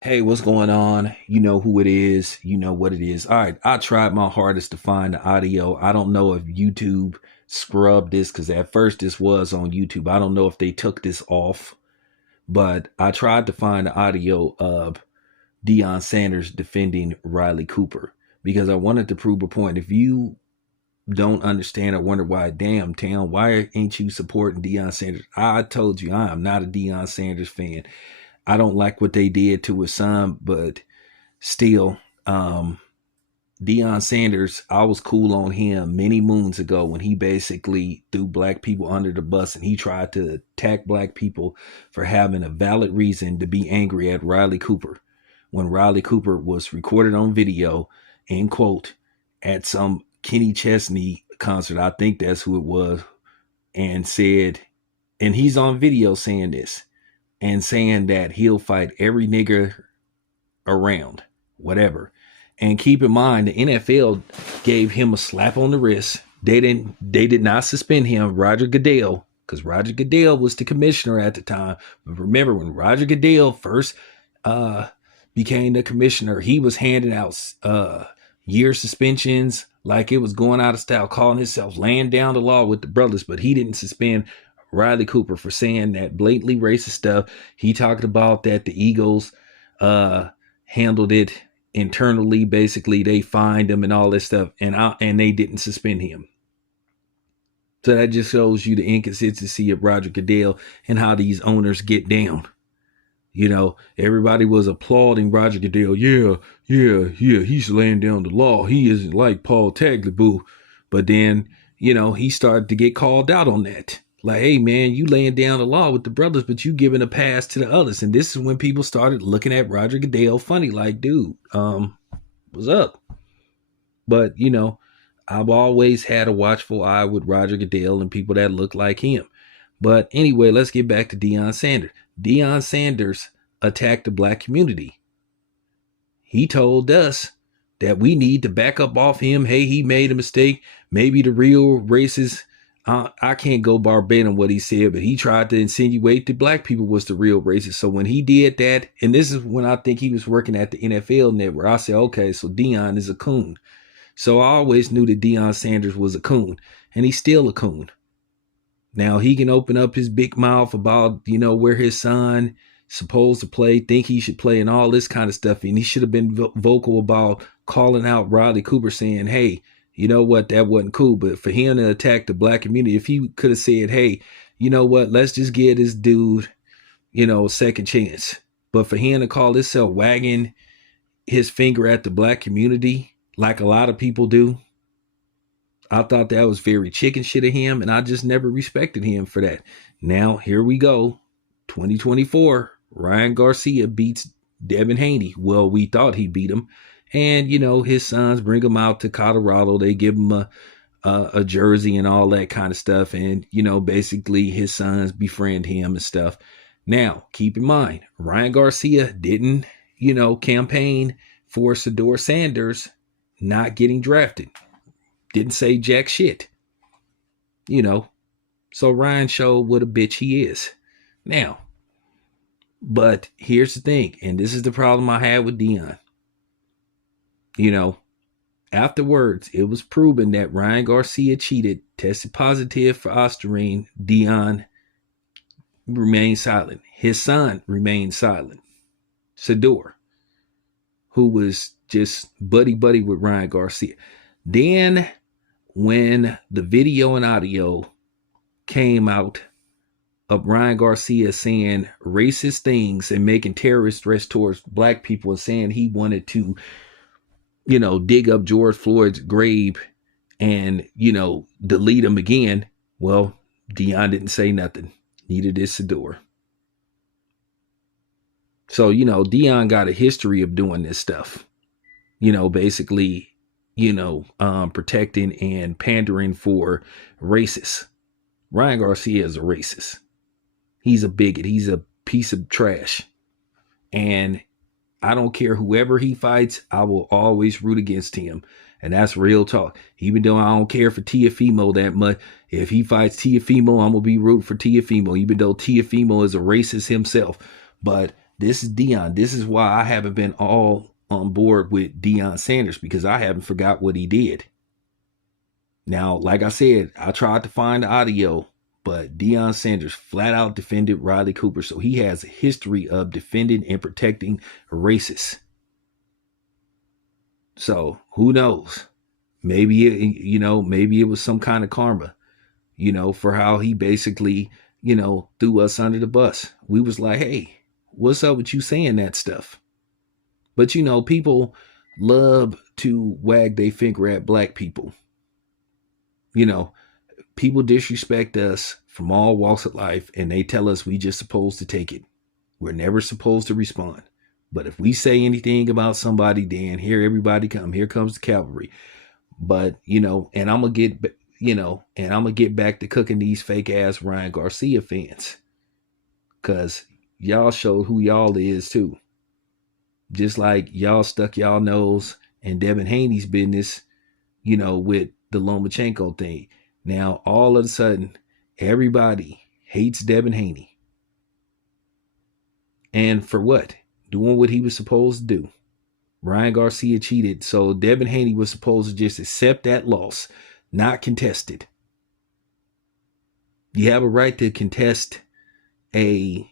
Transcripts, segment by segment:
Hey, what's going on? You know who it is. You know what it is. All right. I tried my hardest to find the audio. I don't know if YouTube scrubbed this because at first this was on YouTube. I don't know if they took this off, but I tried to find the audio of Deion Sanders defending Riley Cooper because I wanted to prove a point. If you don't understand or wonder why, damn, Town, why ain't you supporting Deion Sanders? I told you I am not a Deion Sanders fan. I don't like what they did to his son, but still, Deion Sanders, I was cool on him many moons ago when he basically threw black people under the bus and he tried to attack black people for having a valid reason to be angry at Riley Cooper. When Riley Cooper was recorded on video, in quote, at some Kenny Chesney concert, I think that's who it was, and said, and he's on video saying this, and saying that he'll fight every nigger around, whatever. And keep in mind, the NFL gave him a slap on the wrist. They did not suspend him. Roger Goodell, because Roger Goodell was the commissioner at the time. But remember, when Roger Goodell first became the commissioner, he was handing out year suspensions like it was going out of style, calling himself laying down the law with the brothers. But he didn't suspend Riley Cooper for saying that blatantly racist stuff. He talked about that the Eagles handled it internally. Basically, they fined him and all this stuff, and they didn't suspend him. So that just shows you the inconsistency of Roger Goodell and how these owners get down. You know, everybody was applauding Roger Goodell. Yeah, he's laying down the law. He isn't like Paul Tagliabue. But then, he started to get called out on that. Like, hey, man, you laying down the law with the brothers, but you giving a pass to the others. And this is when people started looking at Roger Goodell funny, like, dude, what's up? But, I've always had a watchful eye with Roger Goodell and people that look like him. But anyway, let's get back to Deion Sanders. Deion Sanders attacked the black community. He told us that we need to back up off him. Hey, he made a mistake. Maybe the real racist, I can't go verbatim what he said, but he tried to insinuate that black people was the real racist. So when he did that, and this is when I think he was working at the NFL Network, I said, okay, so Deion is a coon. So I always knew that Deion Sanders was a coon, and he's still a coon. Now he can open up his big mouth about, where his son supposed to play, think he should play, and all this kind of stuff. And he should have been vocal about calling out Riley Cooper, saying, hey, you know what, that wasn't cool. But for him to attack the black community, if he could have said, hey, you know what, let's just give this dude, a second chance. But for him to call himself wagging his finger at the black community, like a lot of people do, I thought that was very chicken shit of him, and I just never respected him for that. Now, here we go. 2024, Ryan Garcia beats Devin Haney. Well, we thought he beat him. And, his sons bring him out to Colorado. They give him a jersey and all that kind of stuff. And, basically his sons befriend him and stuff. Now, keep in mind, Ryan Garcia didn't, campaign for Shedeur Sanders not getting drafted. Didn't say jack shit. So Ryan showed what a bitch he is. Now, but here's the thing, and this is the problem I had with Deion. Afterwards, it was proven that Ryan Garcia cheated, tested positive for Osterine. Deion remained silent. His son remained silent. Shedeur, who was just buddy with Ryan Garcia. Then when the video and audio came out of Ryan Garcia saying racist things and making terrorist threats towards black people and saying he wanted to, dig up George Floyd's grave and, delete him again, well, Deion didn't say nothing. Neither did Shedeur. So, Deion got a history of doing this stuff. Basically, protecting and pandering for racists. Ryan Garcia is a racist. He's a bigot. He's a piece of trash. And I don't care whoever he fights, I will always root against him. And that's real talk. Even though I don't care for Tiafimo that much, if he fights Tiafimo, I'm going to be rooting for Tiafimo, even though Tiafimo is a racist himself. But This is Deion. This is why I haven't been all on board with Deion Sanders, because I haven't forgot what he did. Now, like I said, I tried to find the audio, but Deion Sanders flat out defended Riley Cooper. So he has a history of defending and protecting racists. So who knows? Maybe maybe it was some kind of karma, for how he basically, threw us under the bus. We was like, hey, what's up with you saying that stuff? But people love to wag their finger at black people. You know, People disrespect us from all walks of life, and they tell us we just supposed to take it. We're never supposed to respond. But if we say anything about somebody, then here everybody come. Here comes the cavalry. But and I'm gonna get back to cooking these fake ass Ryan Garcia fans, cause y'all showed who y'all is too. Just like y'all stuck y'all nose in Devin Haney's business, with the Lomachenko thing. Now all of a sudden, everybody hates Devin Haney. And for what? Doing what he was supposed to do. Ryan Garcia cheated, so Devin Haney was supposed to just accept that loss, not contest it. You have a right to contest a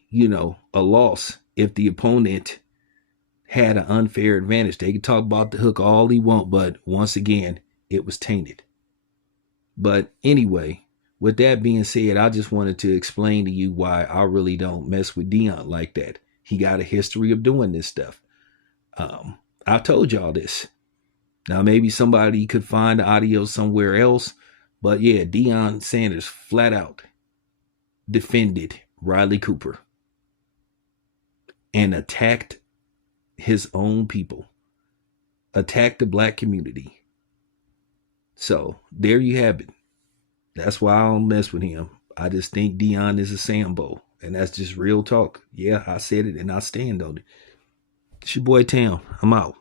loss if the opponent had an unfair advantage. They can talk about the hook all they want, but once again, it was tainted. But anyway, with that being said, I just wanted to explain to you why I really don't mess with Deion like that. He got a history of doing this stuff. I told y'all this. Now maybe somebody could find the audio somewhere else, but yeah, Deion Sanders flat out defended Riley Cooper and attacked his own people, attacked the black community. So there you have it. That's why I don't mess with him. I just think Deion is a Sambo, and that's just real talk. Yeah, I said it and I stand on it. It's your boy Tam. I'm out.